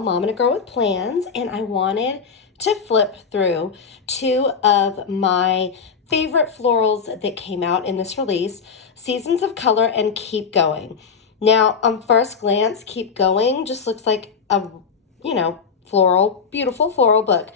channel, Mom and a Girl with Plans, and I wanted to flip through two of my favorite florals that came out in this release, Seasons of Color and Keep Going. Now, on first glance, Keep Going just looks like a, floral, beautiful floral book.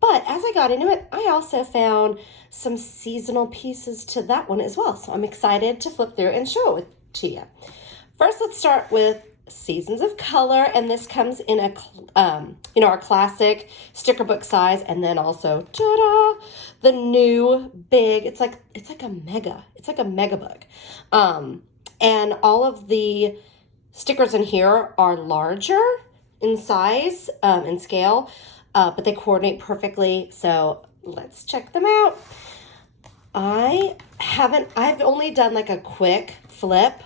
But as I got into it, I also found some seasonal pieces to that one as well. So I'm excited to flip through and show it to you. First, let's start with Seasons of Color, and this comes in a, our classic sticker book size, and then also, ta-da, the new big. It's like a mega book, and all of the stickers in here are larger in size and scale, but they coordinate perfectly. So let's check them out. I've only done like a quick flip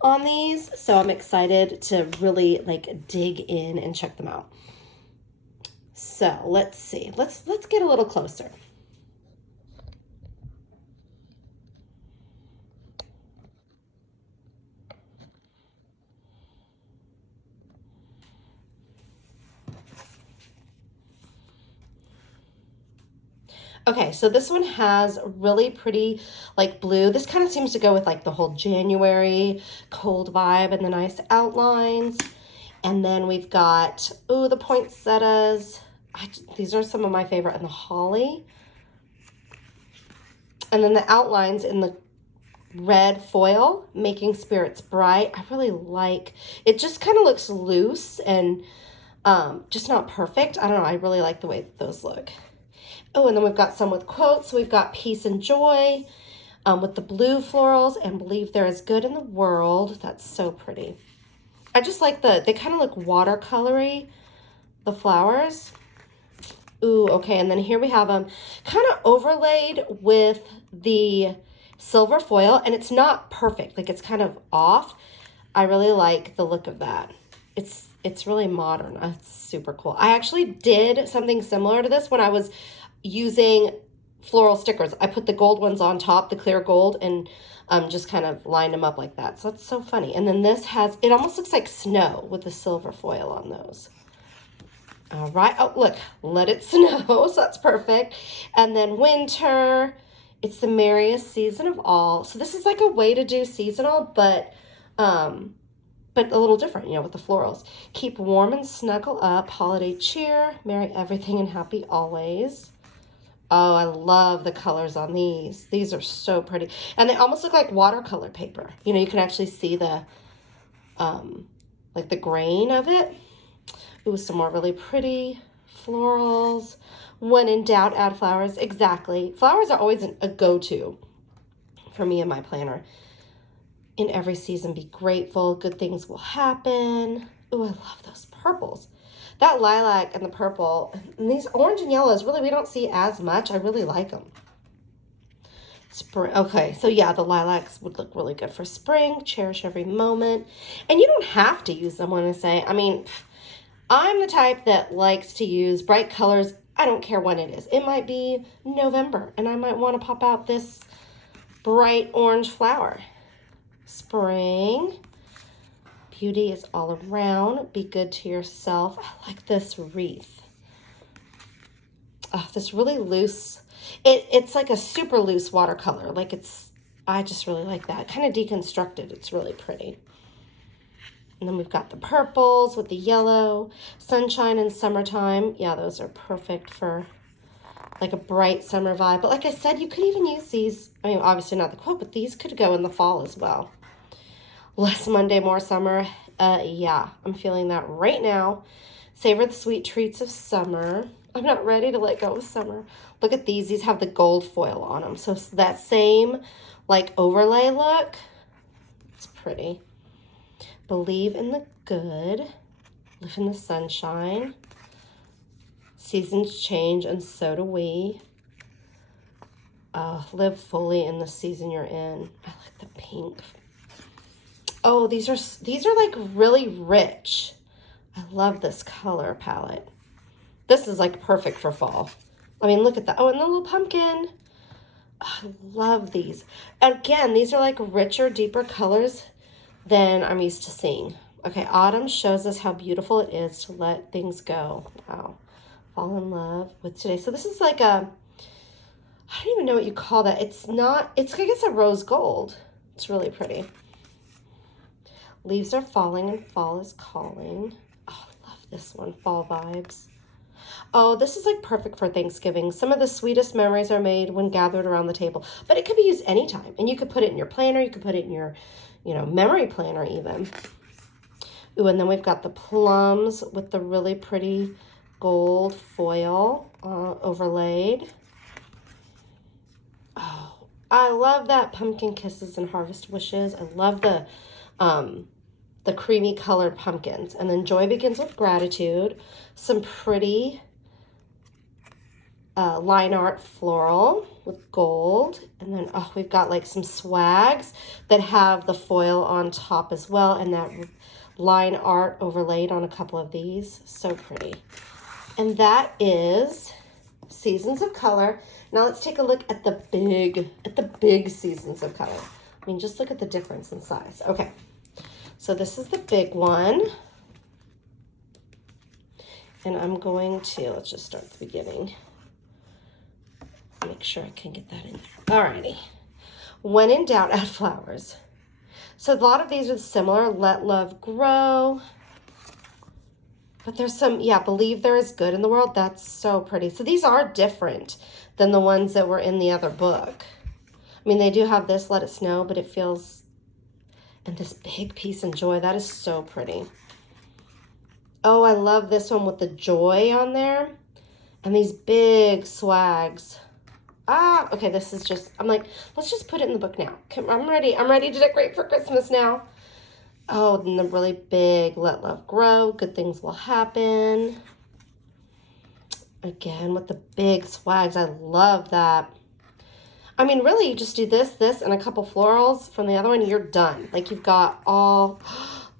on these, so I'm excited to really dig in and check them out. So let's see, let's get a little closer. Okay, so this one has really pretty blue. This kind of seems to go with the whole January cold vibe and the nice outlines. And then we've got, the poinsettias. These are some of my favorite, and the holly. And then the outlines in the red foil, making spirits bright. I really like it. Just kind of looks loose and just not perfect. I don't know. I really like the way that those look. Oh, and then we've got some with quotes. We've got peace and joy with the blue florals, and believe there is good in the world. That's so pretty. I just like they kind of look watercolory, the flowers. Ooh, okay, and then here we have them kind of overlaid with the silver foil, and it's not perfect. It's kind of off. I really like the look of that. It's really modern. It's super cool. I actually did something similar to this when I was using floral stickers. I put the gold ones on top, the clear gold, and just kind of lined them up like that. So it's so funny. And then this it almost looks like snow with the silver foil on those. All right. Oh, look, let it snow. So that's perfect. And then winter, it's the merriest season of all. So this is like a way to do seasonal, but a little different, with the florals. Keep warm and snuggle up, holiday cheer, merry everything and happy always. Oh, I love the colors on these. These are so pretty. And they almost look like watercolor paper. You can actually see the, the grain of it. Ooh, some more really pretty florals. When in doubt, add flowers. Exactly. Flowers are always a go-to for me in my planner. In every season, be grateful. Good things will happen. Ooh, I love those purples. That lilac and the purple, and these orange and yellows, really, we don't see as much. I really like them. Spring. Okay, so yeah, the lilacs would look really good for spring. Cherish every moment. And you don't have to use them when I say, I'm the type that likes to use bright colors. I don't care when it is. It might be November, and I might want to pop out this bright orange flower. Spring. Beauty is all around. Be good to yourself. I like this wreath. Oh, this really loose. It's like a super loose watercolor. I just really like that. Kind of deconstructed. It's really pretty. And then we've got the purples with the yellow. Sunshine and summertime. Yeah, those are perfect for a bright summer vibe. But like I said, you could even use these. Obviously not the quote, but these could go in the fall as well. Less Monday, more summer. Yeah, I'm feeling that right now. Savor the sweet treats of summer. I'm not ready to let go of summer. Look at these. These have the gold foil on them. So that same overlay look. It's pretty. Believe in the good. Live in the sunshine. Seasons change and so do we. Live fully in the season you're in. I like the pink. Oh, these are really rich. I love this color palette. This is perfect for fall. Look at that. Oh, and the little pumpkin. Oh, I love these. Again, these are richer, deeper colors than I'm used to seeing Okay, autumn shows us how beautiful it is to let things go. Wow. Fall in love with today. So this is like a, I don't even know what you call that. It's not, it's, I guess, a rose gold. It's really pretty. Leaves are falling and fall is calling. Oh, I love this one. Fall vibes. Oh, this is like perfect for Thanksgiving. Some of the sweetest memories are made when gathered around the table, but it could be used anytime. And you could put it in your planner. You could put it in your, memory planner even. Ooh, and then we've got the plums with the really pretty gold foil overlaid. Oh, I love that pumpkin kisses and harvest wishes. I love the creamy colored pumpkins. And then joy begins with gratitude. Some pretty line art floral with gold. And then, oh, we've got like some swags that have the foil on top as well. And that line art overlaid on a couple of these. So pretty. And that is Seasons of Color. Now let's take a look at the big Seasons of Color. I mean, just look at the difference in size. Okay. So this is the big one. And I'm going to, let's just start at the beginning. Make sure I can get that in there. Alrighty. When in doubt, add flowers. So a lot of these are similar. Let love grow. But there's some, yeah, believe there is good in the world. That's so pretty. So these are different than the ones that were in the other book. I mean, they do have this, let it snow, but it feels, and this big peace and joy. That is so pretty. Oh, I love this one with the joy on there. And these big swags. Ah, okay, this is just, I'm like, let's just put it in the book now. I'm ready to decorate for Christmas now. Oh, and the really big, let love grow, good things will happen. Again, with the big swags, I love that. I mean, really, you just do this, and a couple florals from the other one, you're done. Like, you've got all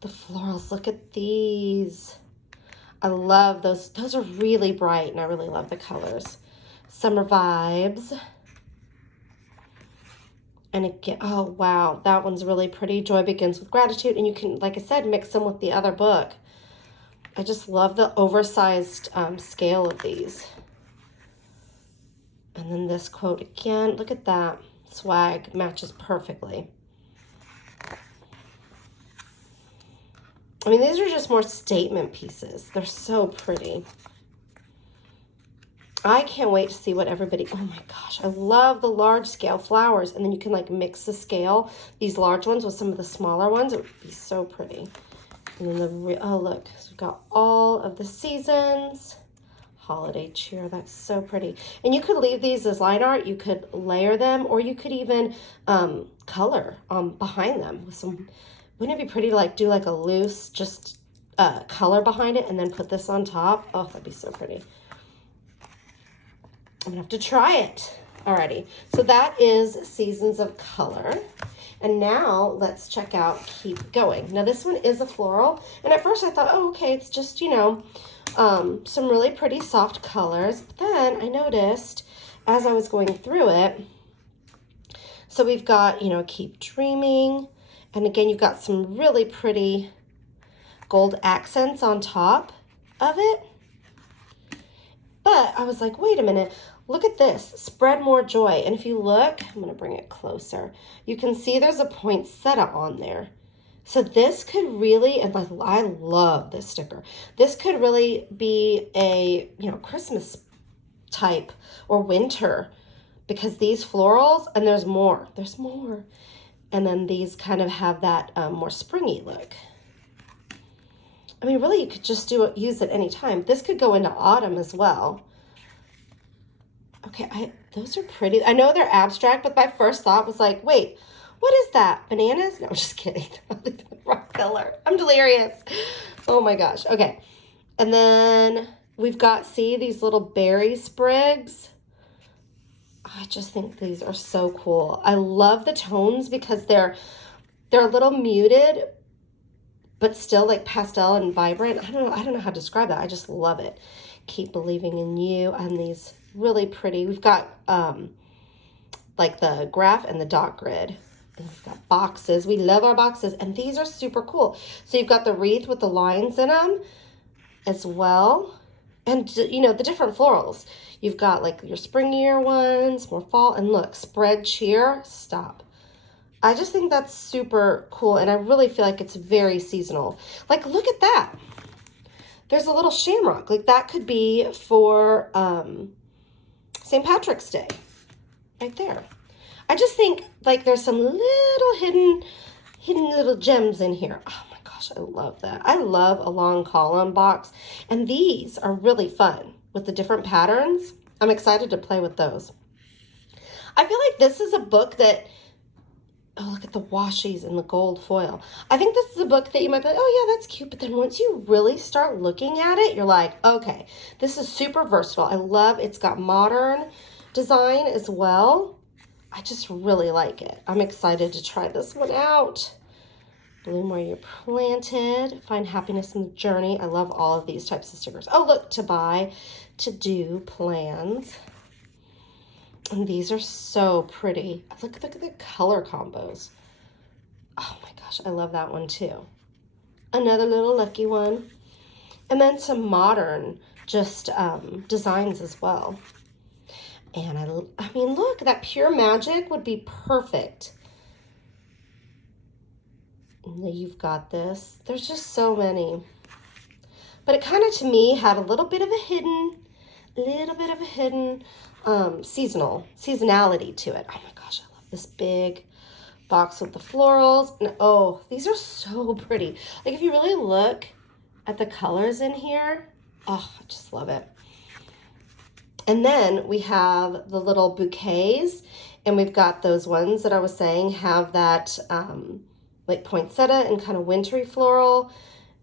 the florals. Look at these. I love those. Those are really bright, and I really love the colors. Summer vibes. And again, oh, wow, that one's really pretty. Joy begins with gratitude. And you can, like I said, mix them with the other book. I just love the oversized scale of these. And then this quote again. Look at that. Swag matches perfectly. I mean, these are just more statement pieces. They're so pretty. I can't wait to see what everybody, oh my gosh, I love the large scale flowers. And then you can like mix the scale, these large ones with some of the smaller ones. It would be so pretty. And then oh look, so we've got all of the seasons. Holiday cheer, that's so pretty. And you could leave these as line art, you could layer them, or you could even color behind them with some, wouldn't it be pretty to like do like a loose just color behind it and then put this on top? Oh, that'd be so pretty. I'm gonna have to try it. Alrighty, so that is Seasons of Color. And now let's check out Keep Going. Now this one is a floral. And at first I thought, oh, okay, it's just, some really pretty soft colors. But then I noticed as I was going through it, so we've got, Keep Dreaming. And again, you've got some really pretty gold accents on top of it. But I was like, wait a minute, look at this, spread more joy. And if you look, I'm gonna bring it closer. You can see there's a poinsettia on there. So this could really, and like, I love this sticker. This could really be a, Christmas type or winter, because these florals, and there's more. And then these kind of have that more springy look. I mean, really, you could just use it anytime. This could go into autumn as well. Okay, those are pretty. I know they're abstract, but my first thought was like, wait, what is that? Bananas? No, I'm just kidding. Wrong color. I'm delirious. Oh my gosh. Okay. And then we've got, see, these little berry sprigs. I just think these are so cool. I love the tones because they're a little muted, but still like pastel and vibrant. I don't know how to describe that. I just love it. Keep Believing in You. And these really pretty. We've got like the graph and the dot grid. And we've got boxes. We love our boxes. And these are super cool. So you've got the wreath with the lines in them as well. And, you know, the different florals. You've got like your springier ones, more fall. And look, spread cheer. Stop. I just think that's super cool. And I really feel like it's very seasonal. Like, look at that. There's a little shamrock. Like, that could be for St. Patrick's Day. Right there. I just think like there's some little hidden little gems in here. Oh my gosh, I love that. I love a long column box. And these are really fun with the different patterns. I'm excited to play with those. I feel like this is a book that, oh, look at the washies and the gold foil. I think this is a book that you might be like, oh yeah, that's cute. But then once you really start looking at it, you're like, okay, this is super versatile. I love it's got modern design as well. I just really like it. I'm excited to try this one out. Bloom where you're planted. Find happiness in the journey. I love all of these types of stickers. Oh, look, to buy, to do plans. And these are so pretty. Look at the color combos. Oh my gosh, I love that one too. Another little lucky one. And then some modern just designs as well. And I mean, look, that pure magic would be perfect. And then you've got this. There's just so many. But it kind of, to me, had a little bit of a hidden seasonality to it. Oh my gosh, I love this big box with the florals. And oh, these are so pretty. Like, if you really look at the colors in here, oh, I just love it. And then we have the little bouquets, and we've got those ones that I was saying have that like poinsettia and kind of wintry floral.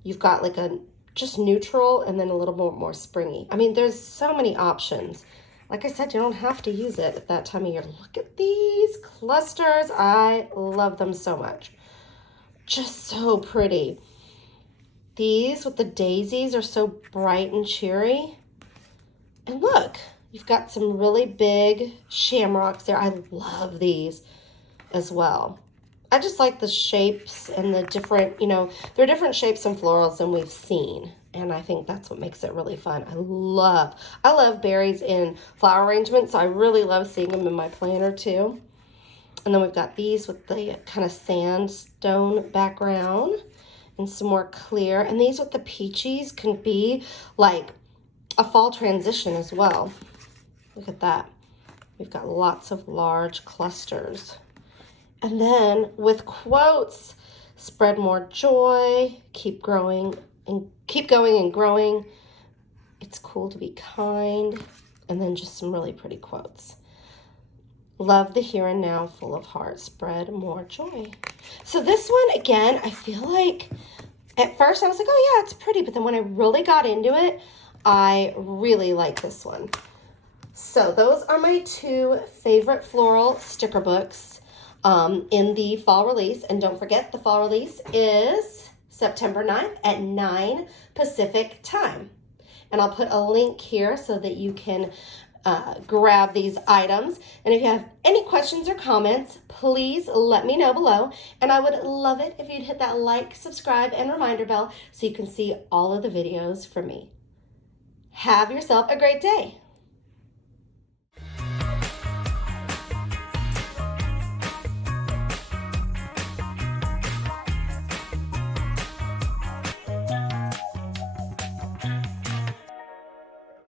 You've got like a just neutral and then a little more springy. I mean, there's so many options. Like I said, you don't have to use it at that time of year. Look at these clusters. I love them so much. Just so pretty. These with the daisies are so bright and cheery. And look, you've got some really big shamrocks there. I love these as well. I just like the shapes and the different, you know, there are different shapes and florals than we've seen. And I think that's what makes it really fun. I love berries in flower arrangements. So I really love seeing them in my planner too. And then we've got these with the kind of sandstone background and some more clear. And these with the peaches can be like a fall transition as well. Look at that. We've got lots of large clusters. And then with quotes, spread more joy, keep going and growing. It's cool to be kind. And then just some really pretty quotes. Love the here and now, full of heart, spread more joy. So this one, again, I feel like at first I was like, oh yeah, it's pretty. But then when I really got into it, I really like this one. So those are my two favorite floral sticker books in the fall release. And don't forget, the fall release is September 9th at 9 Pacific time. And I'll put a link here so that you can grab these items. And if you have any questions or comments, please let me know below. And I would love it if you'd hit that like, subscribe, and reminder bell so you can see all of the videos from me. Have yourself a great day.